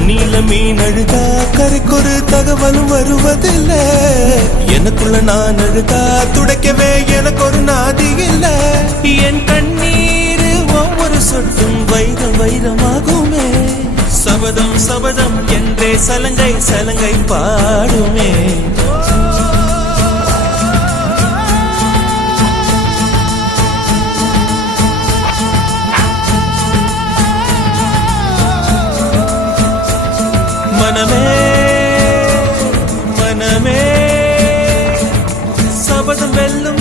தண்ணியில மீன் அழுதா கரைக்கொரு தகவலும் வருவதில்ல. எனக்குள்ள நான் அழுதா துடைக்கவே எனக்கு ஒரு நாதி இல்ல. என் கண்ணீர் ஒவ்வொரு சொட்டும் வைரம் வைரமாகுமே. சபதம் சபதம் என்றே சலங்கை சலங்கை பாடுமே. மனமே மனமே சபதம் வெல்லும்